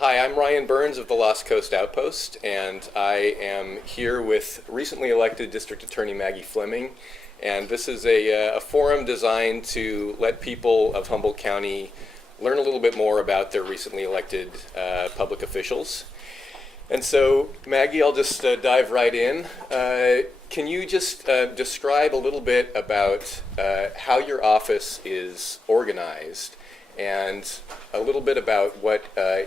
Hi, I'm Ryan Burns of the Lost Coast Outpost, and I am here with recently elected District Attorney Maggie Fleming. And this is a forum designed to let people of Humboldt County learn a little bit more about their recently elected public officials. And so, Maggie, I'll just dive right in. Can you just describe a little bit about how your office is organized and a little bit about what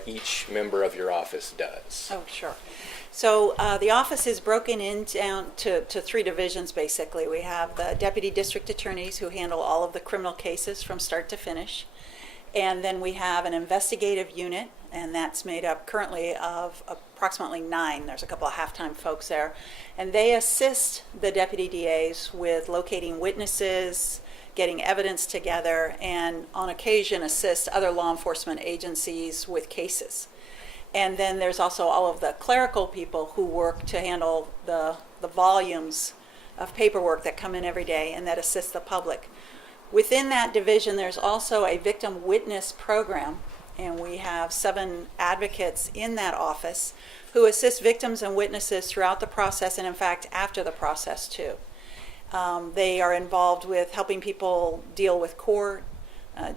each member of your office does? Oh, sure. So the office is broken down to three divisions, basically. We have the deputy district attorneys who handle all of the criminal cases from start to finish. And then we have an investigative unit, and that's made up currently of approximately 9. There's a couple of half-time folks there. And they assist the deputy DAs with locating witnesses, getting evidence together, and on occasion assist other law enforcement agencies with cases. And then there's also all of the clerical people who work to handle the volumes of paperwork that come in every day and that assist the public. Within that division, there's also a victim witness program, and we have 7 advocates in that office who assist victims and witnesses throughout the process, and in fact after the process too. They are involved with helping people deal with court,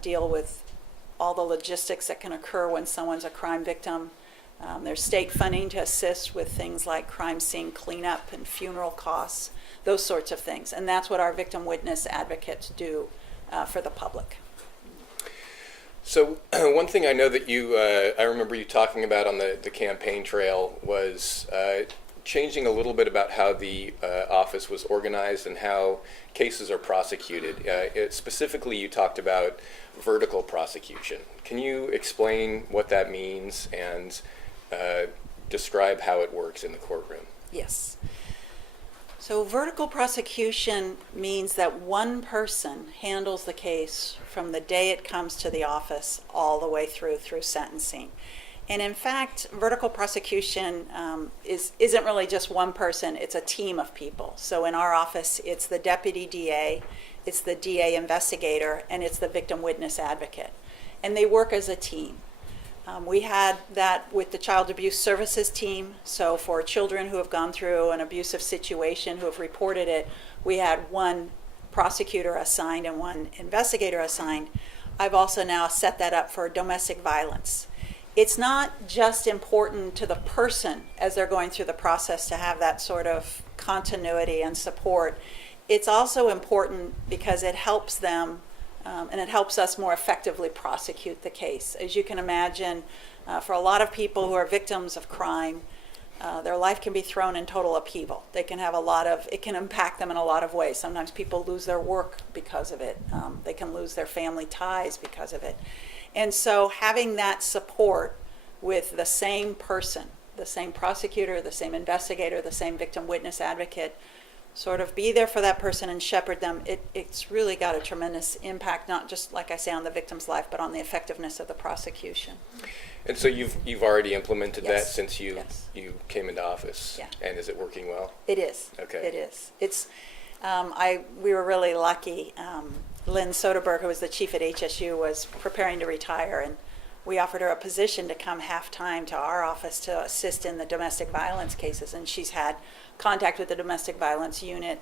deal with all the logistics that can occur when someone's a crime victim. There's state funding to assist with things like crime scene cleanup and funeral costs, those sorts of things. And that's what our victim witness advocates do for the public. So one thing I know that I remember you talking about on the campaign trail was changing a little bit about how the office was organized and how cases are prosecuted. Specifically, you talked about vertical prosecution. Can you explain what that means and describe how it works in the courtroom? Yes. So vertical prosecution means that one person handles the case from the day it comes to the office all the way through sentencing. And in fact, vertical prosecution isn't really just one person, it's a team of people. So in our office, it's the deputy DA, it's the DA investigator, and it's the victim witness advocate. And they work as a team. We had that with the child abuse services team. So for children who have gone through an abusive situation, who have reported it, we had one prosecutor assigned and one investigator assigned. I've also now set that up for domestic violence. It's not just important to the person as they're going through the process to have that sort of continuity and support. It's also important because it helps them and it helps us more effectively prosecute the case. As you can imagine, for a lot of people who are victims of crime, their life can be thrown in total upheaval. They can have it can impact them in a lot of ways. Sometimes people lose their work because of it. They can lose their family ties because of it. And so having that support with the same person, the same prosecutor, the same investigator, the same victim witness advocate, sort of be there for that person and shepherd them, it's really got a tremendous impact, not just, like I say, on the victim's life, but on the effectiveness of the prosecution. And so you've already implemented Yes. that since you came into office? Yeah. And is it working well? It is. Okay. It is. It's. We were really lucky. Lynn Soderberg, who was the chief at HSU, was preparing to retire, and we offered her a position to come half-time to our office to assist in the domestic violence cases, and she's had contact with the domestic violence unit,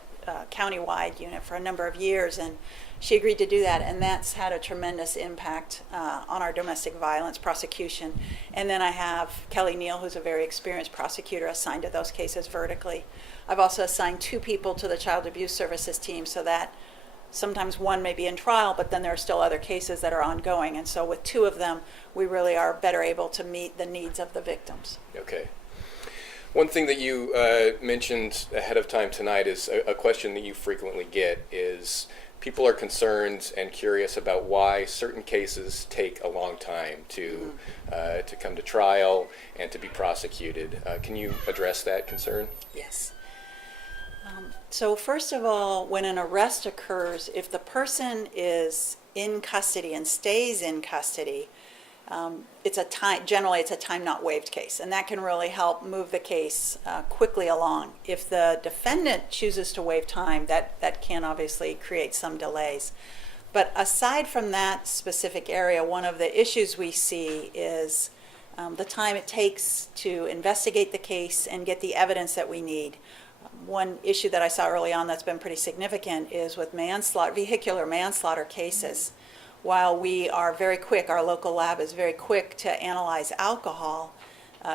county-wide unit, for a number of years, and she agreed to do that, and that's had a tremendous impact on our domestic violence prosecution. And then I have Kelly Neal, who's a very experienced prosecutor, assigned to those cases vertically. I've also assigned 2 people to the child abuse services team, so that sometimes one may be in trial, but then there are still other cases that are ongoing. And so with 2 of them, we really are better able to meet the needs of the victims. Okay. One thing that you mentioned ahead of time tonight is a question that you frequently get is people are concerned and curious about why certain cases take a long time to come to trial and to be prosecuted. Can you address that concern? Yes. So first of all, when an arrest occurs, if the person is in custody and stays in custody, generally it's a time not waived case, and that can really help move the case quickly along. If the defendant chooses to waive time, that can obviously create some delays. But aside from that specific area, one of the issues we see is the time it takes to investigate the case and get the evidence that we need. One issue that I saw early on that's been pretty significant is with manslaughter, vehicular manslaughter cases. While we are very quick, our local lab is very quick to analyze alcohol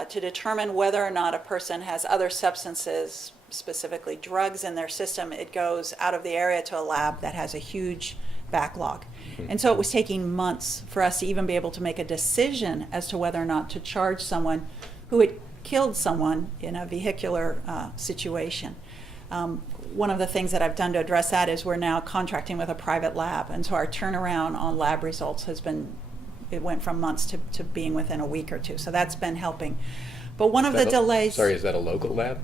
to determine whether or not a person has other substances, specifically drugs in their system, it goes out of the area to a lab that has a huge backlog. And so it was taking months for us to even be able to make a decision as to whether or not to charge someone who had killed someone in a vehicular situation. One of the things that I've done to address that is we're now contracting with a private lab, and so our turnaround on lab results has been, it went from months to being within a week or two, so that's been helping. But one of the delays... Sorry, is that a local lab?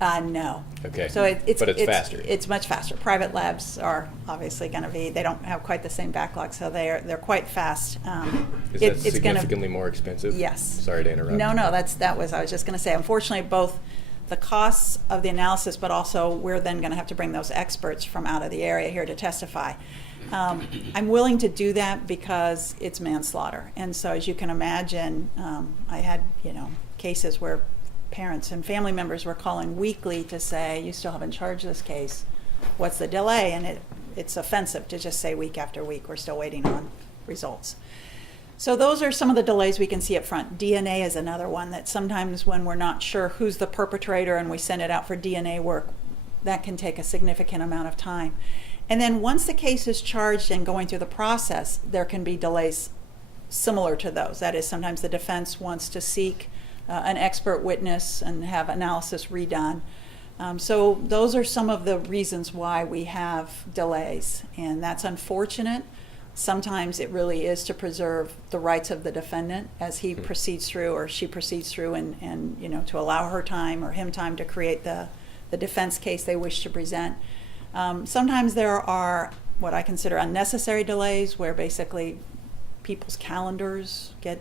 No. Okay, So but it's faster. It's much faster. Private labs are obviously going to be, they don't have quite the same backlog, so they're quite fast. Is that significantly more expensive? Yes. Sorry to interrupt. No, I was just going to say, unfortunately, both the costs of the analysis, but also we're then going to have to bring those experts from out of the area here to testify. I'm willing to do that because it's manslaughter. And so as you can imagine, I had, cases where parents and family members were calling weekly to say, you still haven't charged this case. What's the delay? And it's offensive to just say week after week, we're still waiting on results. So those are some of the delays we can see up front. DNA is another one that sometimes when we're not sure who's the perpetrator and we send it out for DNA work, that can take a significant amount of time. And then once the case is charged and going through the process, there can be delays similar to those. That is, sometimes the defense wants to seek an expert witness and have analysis redone. So those are some of the reasons why we have delays, and that's unfortunate. Sometimes it really is to preserve the rights of the defendant as he proceeds through or she proceeds through and to allow her time or him time to create the defense case they wish to present. Sometimes there are what I consider unnecessary delays where basically people's calendars get,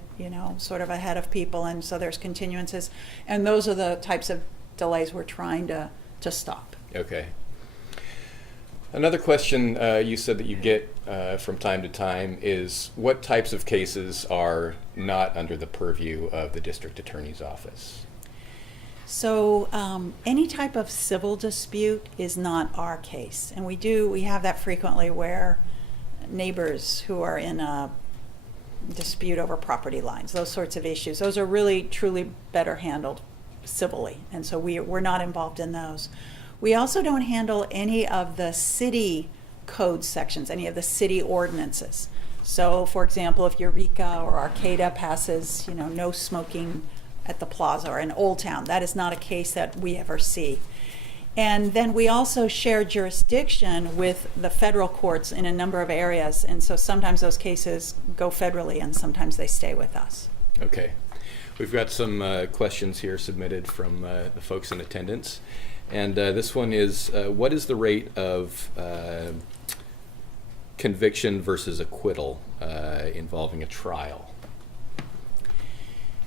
sort of ahead of people, and so there's continuances. And those are the types of delays we're trying to stop. Okay. Another question you said that you get from time to time is what types of cases are not under the purview of the district attorney's office? So any type of civil dispute is not our case. And we have that frequently where neighbors who are in a dispute over property lines, those sorts of issues, those are really truly better handled civilly. And so we're not involved in those. We also don't handle any of the city code sections, any of the city ordinances. So, for example, if Eureka or Arcata passes, no smoking at the plaza or in Old Town, that is not a case that we ever see. And then we also share jurisdiction with the federal courts in a number of areas, and so sometimes those cases go federally and sometimes they stay with us. Okay. We've got some questions here submitted from the folks in attendance. And this one is, what is the rate of conviction versus acquittal involving a trial?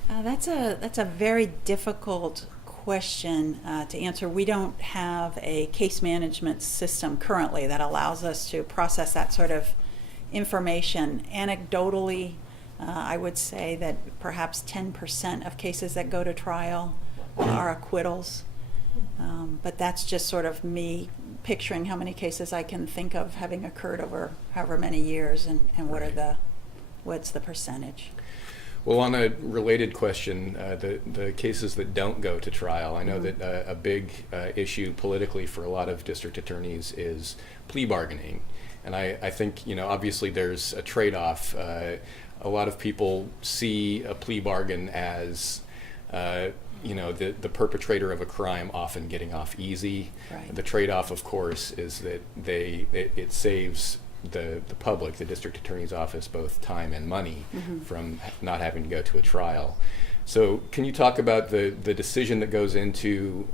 That's a very difficult question to answer. We don't have a case management system currently that allows us to process that sort of information. Anecdotally, I would say that perhaps 10% of cases that go to trial are acquittals. But that's just sort of me picturing how many cases I can think of having occurred over however many years and what's the percentage. Well, on a related question, the cases that don't go to trial, I know that a big issue politically for a lot of district attorneys is plea bargaining. And I think, obviously there's a trade-off. A lot of people see a plea bargain as the perpetrator of a crime often getting off easy. Right. The trade-off, of course, is that it saves the public, the district attorney's office, both time and money from not having to go to a trial. So can you talk about the decision that goes into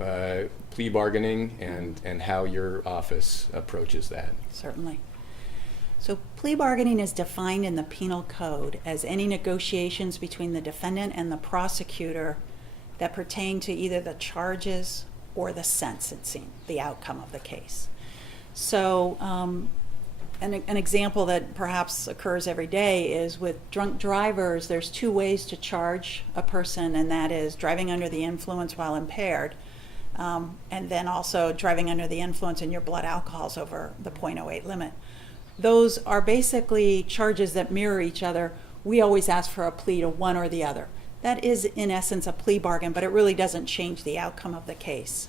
plea bargaining and how your office approaches that? Certainly. So plea bargaining is defined in the penal code as any negotiations between the defendant and the prosecutor that pertain to either the charges or the sentencing, the outcome of the case. So an example that perhaps occurs every day is with drunk drivers. There's two ways to charge a person, and that is driving under the influence while impaired, and then also driving under the influence and your blood alcohol's over the .08 limit. Those are basically charges that mirror each other. We always ask for a plea to one or the other. That is, in essence, a plea bargain, but it really doesn't change the outcome of the case.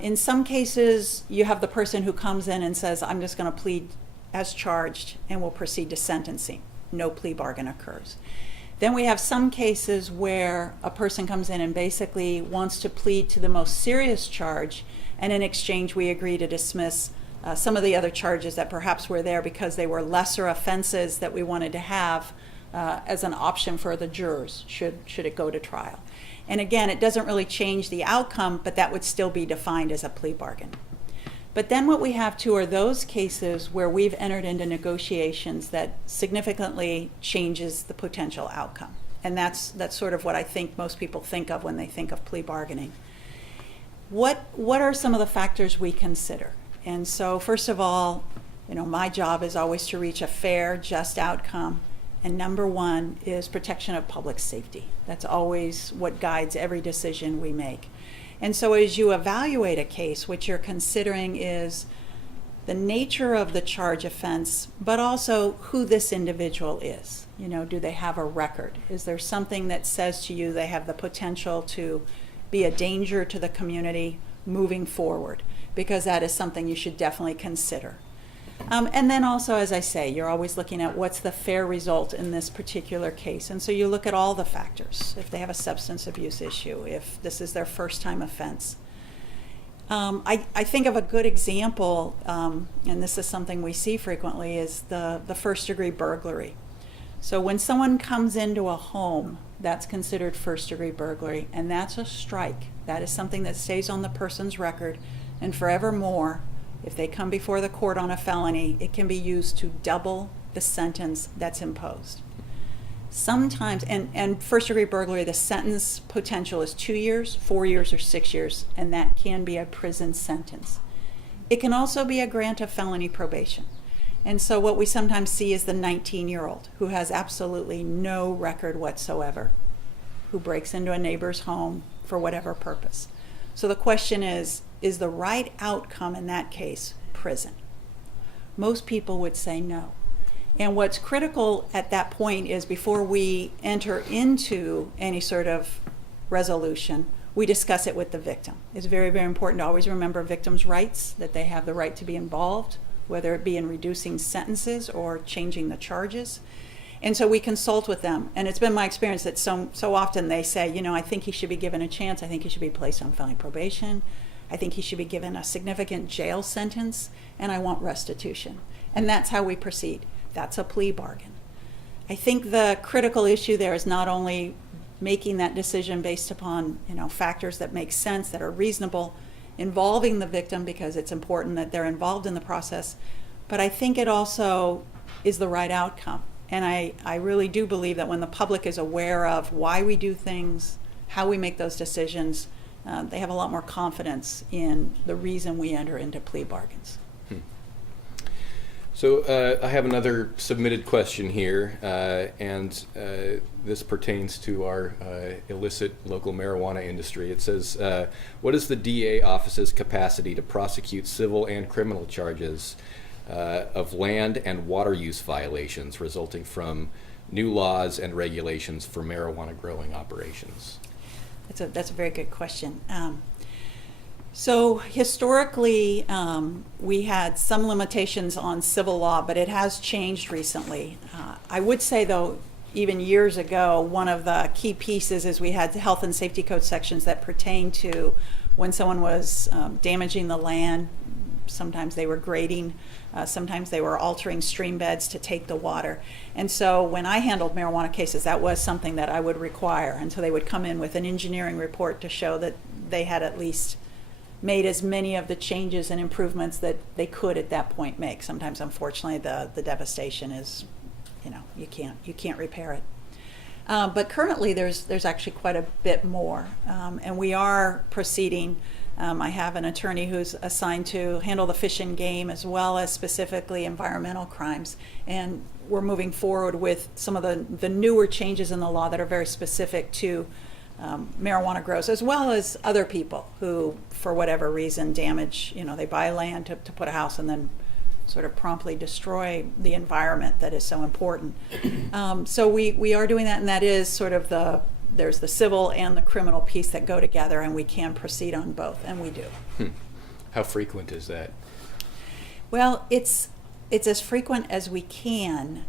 In some cases, you have the person who comes in and says, I'm just going to plead as charged and will proceed to sentencing. No plea bargain occurs. Then we have some cases where a person comes in and basically wants to plead to the most serious charge, and in exchange we agree to dismiss some of the other charges that perhaps were there because they were lesser offenses that we wanted to have as an option for the jurors should it go to trial. And again, it doesn't really change the outcome, but that would still be defined as a plea bargain. But then what we have too are those cases where we've entered into negotiations that significantly changes the potential outcome. And that's sort of what I think most people think of when they think of plea bargaining. What are some of the factors we consider? And so first of all, my job is always to reach a fair, just outcome. And number one is protection of public safety. That's always what guides every decision we make. And so as you evaluate a case, what you're considering is the nature of the charge offense, but also who this individual is. Do they have a record? Is there something that says to you they have the potential to be a danger to the community moving forward? Because that is something you should definitely consider. And then also, as I say, you're always looking at what's the fair result in this particular case. And so you look at all the factors. If they have a substance abuse issue, if this is their first time offense. I think of a good example, and this is something we see frequently, is the first degree burglary. So when someone comes into a home, that's considered first degree burglary, and that's a strike. That is something that stays on the person's record, and forevermore, if they come before the court on a felony, it can be used to double the sentence that's imposed. Sometimes, and first degree burglary, the sentence potential is 2 years, 4 years, or 6 years, and that can be a prison sentence. It can also be a grant of felony probation. And so what we sometimes see is the 19-year-old who has absolutely no record whatsoever, who breaks into a neighbor's home for whatever purpose. So the question is the right outcome in that case prison? Most people would say no. And what's critical at that point is before we enter into any sort of resolution, we discuss it with the victim. It's very, very important to always remember victims' rights, that they have the right to be involved, whether it be in reducing sentences or changing the charges. And so we consult with them. And it's been my experience that so often they say, I think he should be given a chance. I think he should be placed on felony probation. I think he should be given a significant jail sentence, and I want restitution. And that's how we proceed. That's a plea bargain. I think the critical issue there is not only making that decision based upon, factors that make sense, that are reasonable, involving the victim because it's important that they're involved in the process, but I think it also is the right outcome. And I really do believe that when the public is aware of why we do things, how we make those decisions, they have a lot more confidence in the reason we enter into plea bargains. So I have another submitted question here, and this pertains to our illicit local marijuana industry. It says, what is the DA office's capacity to prosecute civil and criminal charges of land and water use violations resulting from new laws and regulations for marijuana growing operations? That's a very good question. So historically, we had some limitations on civil law, but it has changed recently. I would say, though, even years ago, one of the key pieces is we had health and safety code sections that pertain to when someone was damaging the land. Sometimes they were grading, sometimes they were altering stream beds to take the water. And so when I handled marijuana cases, that was something that I would require. And so they would come in with an engineering report to show that they had at least made as many of the changes and improvements that they could at that point make. Sometimes, unfortunately, the devastation is, you can't repair it. But currently, there's actually quite a bit more, and we are proceeding I have an attorney who's assigned to handle the fish and game as well as specifically environmental crimes. And we're moving forward with some of the newer changes in the law that are very specific to marijuana grows, as well as other people who, for whatever reason, damage, they buy land to put a house and then sort of promptly destroy the environment that is so important. So we are doing that, and that is sort of there's the civil and the criminal piece that go together, and we can proceed on both, and we do. How frequent is that? Well, it's as frequent as we can.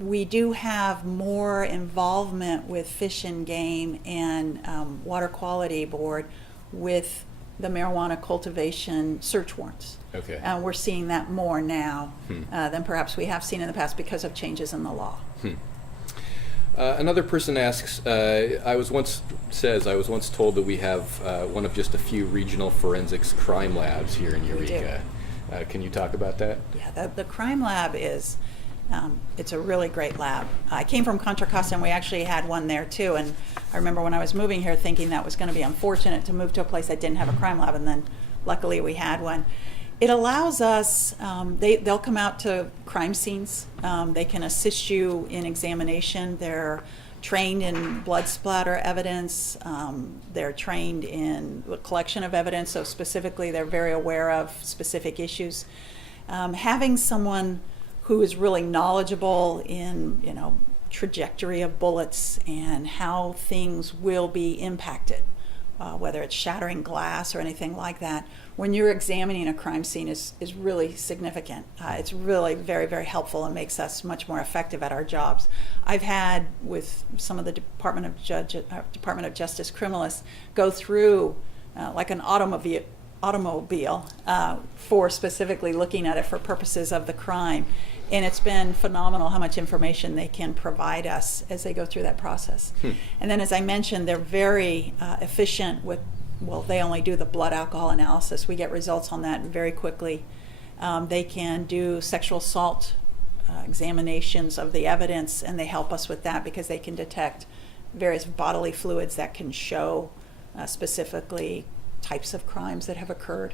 We do have more involvement with Fish and Game and Water Quality Board with the marijuana cultivation search warrants. Okay. We're seeing that more now than perhaps we have seen in the past because of changes in the law. Another person asks, I was once told that we have one of just a few regional forensics crime labs here in Eureka. Can you talk about that? Yeah, the crime lab is, it's a really great lab. I came from Contra Costa, and we actually had one there too. And I remember when I was moving here thinking that was going to be unfortunate to move to a place that didn't have a crime lab, and then luckily we had one. It allows us, they'll come out to crime scenes. They can assist you in examination. They're trained in blood splatter evidence. They're trained in the collection of evidence. So specifically, they're very aware of specific issues. Having someone who is really knowledgeable in, trajectory of bullets and how things will be impacted, whether it's shattering glass or anything like that, when you're examining a crime scene is really significant. It's really very, very helpful and makes us much more effective at our jobs. I've had with some of the Department of Justice criminalists go through like an automobile for specifically looking at it for purposes of the crime. And it's been phenomenal how much information they can provide us as they go through that process. And then, as I mentioned, they're very efficient with, they only do the blood alcohol analysis. We get results on that very quickly. They can do sexual assault examinations of the evidence, and they help us with that because they can detect various bodily fluids that can show specifically types of crimes that have occurred.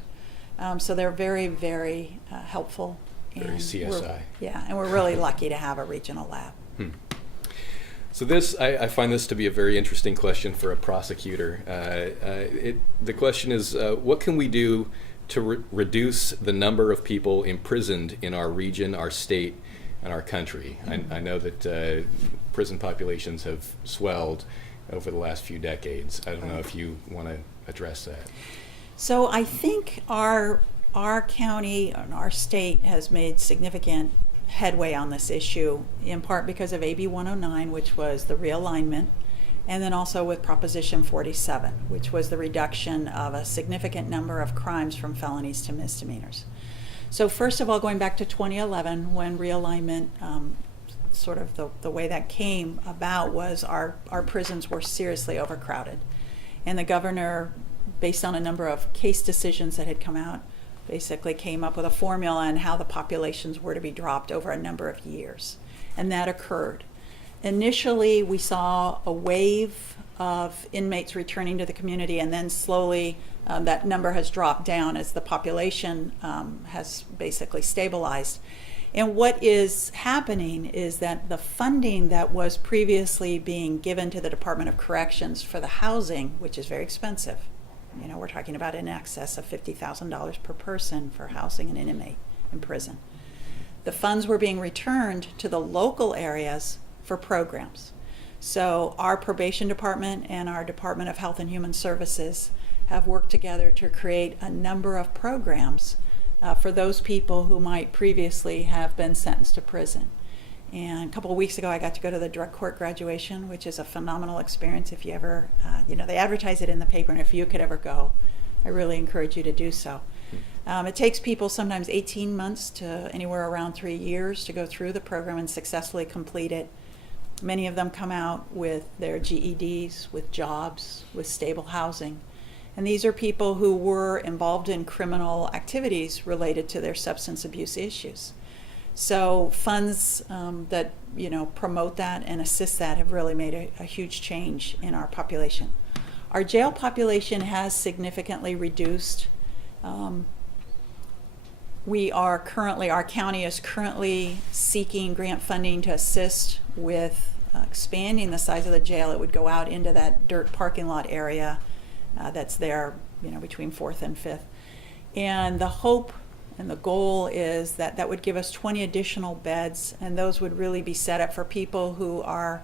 So they're very, very helpful. Very CSI. And we're really lucky to have a regional lab. So I find this to be a very interesting question for a prosecutor. The question is, what can we do to reduce the number of people imprisoned in our region, our state, and our country? I know that prison populations have swelled over the last few decades. I don't know if you want to address that. So I think our county and our state has made significant headway on this issue, in part because of AB 109, which was the realignment, and then also with Proposition 47, which was the reduction of a significant number of crimes from felonies to misdemeanors. So first of all, going back to 2011, when realignment, sort of the way that came about was our prisons were seriously overcrowded. And the governor, based on a number of case decisions that had come out, basically came up with a formula on how the populations were to be dropped over a number of years. And that occurred. Initially, we saw a wave of inmates returning to the community, and then slowly that number has dropped down as the population has basically stabilized. And what is happening is that the funding that was previously being given to the Department of Corrections for the housing, which is very expensive, we're talking about in excess of $50,000 per person for housing an inmate in prison. The funds were being returned to the local areas for programs. So our probation department and our Department of Health and Human Services have worked together to create a number of programs for those people who might previously have been sentenced to prison. And a couple of weeks ago, I got to go to the drug court graduation, which is a phenomenal experience. If you ever, they advertise it in the paper, and if you could ever go, I really encourage you to do so. It takes people sometimes 18 months to anywhere around 3 years to go through the program and successfully complete it. Many of them come out with their GEDs, with jobs, with stable housing. And these are people who were involved in criminal activities related to their substance abuse issues. So funds that promote that and assist that have really made a huge change in our population. Our jail population has significantly reduced. Our county is currently seeking grant funding to assist with expanding the size of the jail. It would go out into that dirt parking lot area that's there, between 4th and 5th. And the hope and the goal is that that would give us 20 additional beds, and those would really be set up for people who are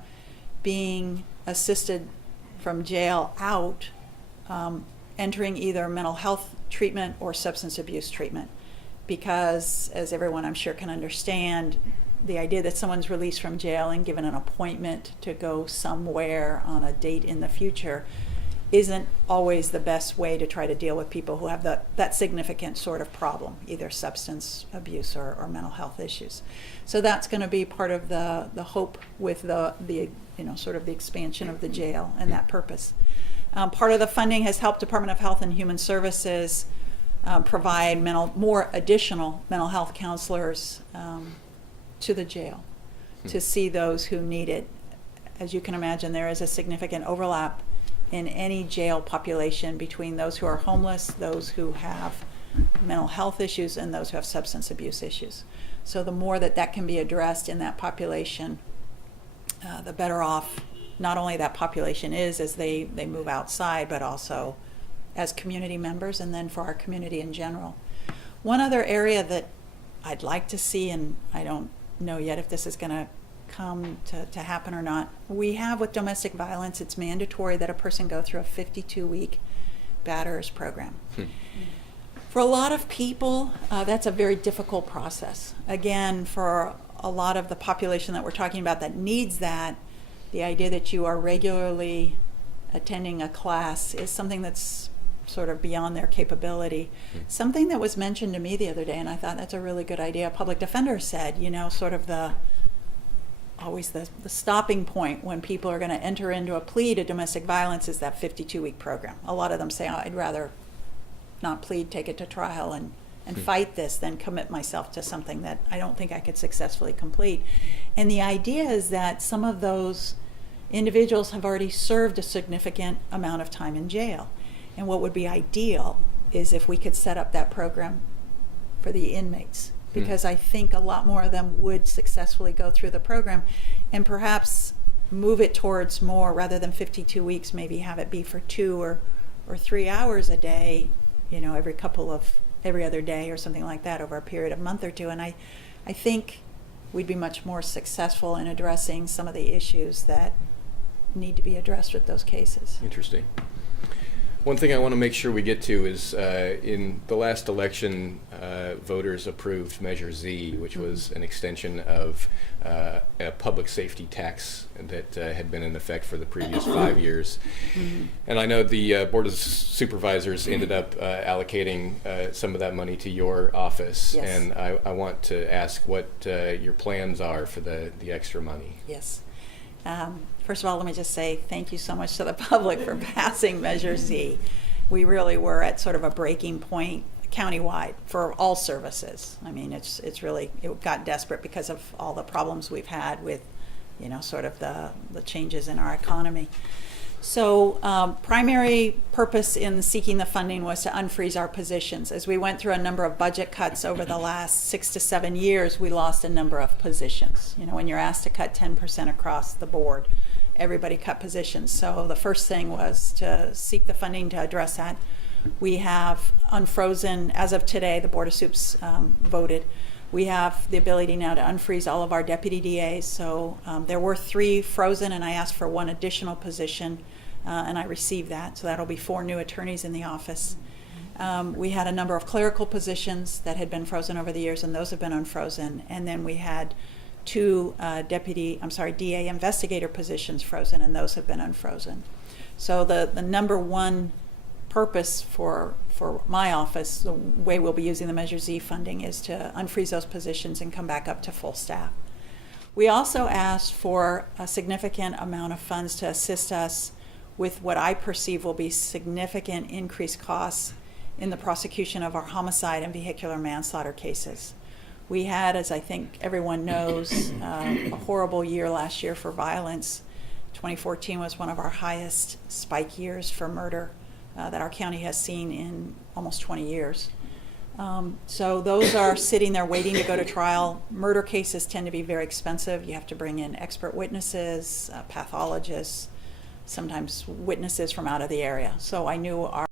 being assisted from jail out, entering either mental health treatment or substance abuse treatment. Because, as everyone I'm sure can understand, the idea that someone's released from jail and given an appointment to go somewhere on a date in the future isn't always the best way to try to deal with people who have that significant sort of problem, either substance abuse or mental health issues. So that's going to be part of the hope with the sort of the expansion of the jail and that purpose. Part of the funding has helped Department of Health and Human Services provide more additional mental health counselors to the jail to see those who need it. As you can imagine, there is a significant overlap in any jail population between those who are homeless, those who have mental health issues, and those who have substance abuse issues. So the more that can be addressed in that population, the better off not only that population is as they move outside, but also as community members, and then for our community in general. One other area that I'd like to see, and I don't know yet if this is going to come to happen or not, we have with domestic violence, it's mandatory that a person go through a 52-week batterers program. For a lot of people, that's a very difficult process. Again, for a lot of the population that we're talking about that needs that, the idea that you are regularly attending a class is something that's sort of beyond their capability. Something that was mentioned to me the other day, and I thought that's a really good idea, a public defender said, sort of always the stopping point when people are going to enter into a plea to domestic violence is that 52-week program. A lot of them say, I'd rather not plead, take it to trial and fight this than commit myself to something that I don't think I could successfully complete. And the idea is that some of those individuals have already served a significant amount of time in jail. And what would be ideal is if we could set up that program for the inmates, because I think a lot more of them would successfully go through the program and perhaps move it towards more, rather than 52 weeks, maybe have it be for 2 or 3 hours a day, every other day or something like that over a period of a month or two. And I think we'd be much more successful in addressing some of the issues that need to be addressed with those cases. Interesting. One thing I want to make sure we get to is in the last election, voters approved Measure Z, which was an extension of a public safety tax that had been in effect for the previous 5 years. And I know the Board of Supervisors ended up allocating some of that money to your office. Yes. And I want to ask what your plans are for the extra money. Yes. First of all, let me just say thank you so much to the public for passing Measure Z. We really were at sort of a breaking point countywide for all services. I mean, it got desperate because of all the problems we've had with, sort of the changes in our economy. So primary purpose in seeking the funding was to unfreeze our positions. As we went through a number of budget cuts over the last 6 to 7 years, we lost a number of positions. When you're asked to cut 10% across the board, everybody cut positions. So the first thing was to seek the funding to address that. We have unfrozen, as of today, the Board of Supes voted. We have the ability now to unfreeze all of our deputy DAs. So there were 3 frozen, and I asked for 1 additional position, and I received that. So that'll be 4 new attorneys in the office. We had a number of clerical positions that had been frozen over the years, and those have been unfrozen. And then we had 2 DA investigator positions frozen, and those have been unfrozen. So the number one purpose for my office, the way we'll be using the Measure Z funding, is to unfreeze those positions and come back up to full staff. We also asked for a significant amount of funds to assist us with what I perceive will be significant increased costs in the prosecution of our homicide and vehicular manslaughter cases. We had, as I think everyone knows, a horrible year last year for violence, 2014 was one of our highest spike years for murder that our county has seen in almost 20 years. So those are sitting there waiting to go to trial. Murder cases tend to be very expensive. You have to bring in expert witnesses, pathologists, sometimes witnesses from out of the area. So I knew our